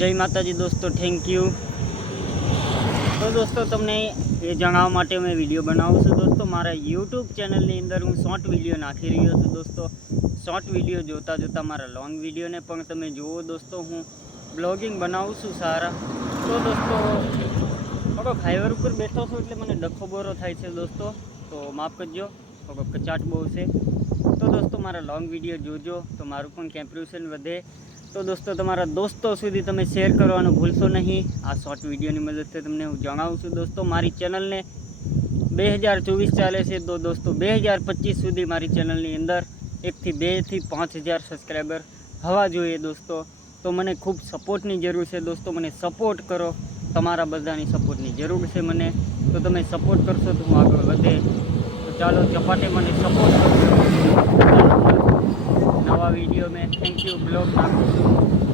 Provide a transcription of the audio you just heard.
જય માતાજી દોસ્તો થેન્ક યુ તો દોસ્તો તમને એ જણાવવા માટે મેં વિડીયો બનાવું છું દોસ્તો મારા યુટ્યુબ ચેનલની અંદર હું શોર્ટ વિડીયો નાખી રહ્યો છું દોસ્તો શોર્ટ વિડીયો જોતા જોતા મારા લોંગ વિડીયોને પણ તમે જુઓ દોસ્તો હું બ્લોગિંગ બનાવું છું સારા તો દોસ્તો થોડોક હાઈવર ઉપર બેઠો છું એટલે મને ડખો બોરો થાય છે દોસ્તો તો માફ કરજો થોડોક કચાટ બહુ છે તો દોસ્તો મારા લોંગ વિડીયો જોજો તો મારું પણ કેમ્પ્યુશન વધે તો દોસ્તો, તમારા દોસ્તો સુધી તમે શેર કરવાનું ભૂલશો નહીં. આ શોર્ટ વિડીયોની મદદથી તમને હું જણાવું છું દોસ્તો, મારી ચેનલને બે હજાર ચોવીસ ચાલે છે તો દોસ્તો, બે હજાર પચીસ સુધી મારી ચેનલની અંદર એકથી બેથી પાંચ હજાર સબસ્ક્રાઈબર હવા જોઈએ દોસ્તો. તો મને ખૂબ સપોર્ટની જરૂર છે દોસ્તો, મને સપોર્ટ કરો. તમારા બધાની સપોર્ટની જરૂર છે મને. તો તમે સપોર્ટ કરશો તો હું આગળ વધે. તો ચાલો, ચપાટે મને સપોર્ટ કરજો. वीडियो में थैंक यू ब्लॉग आप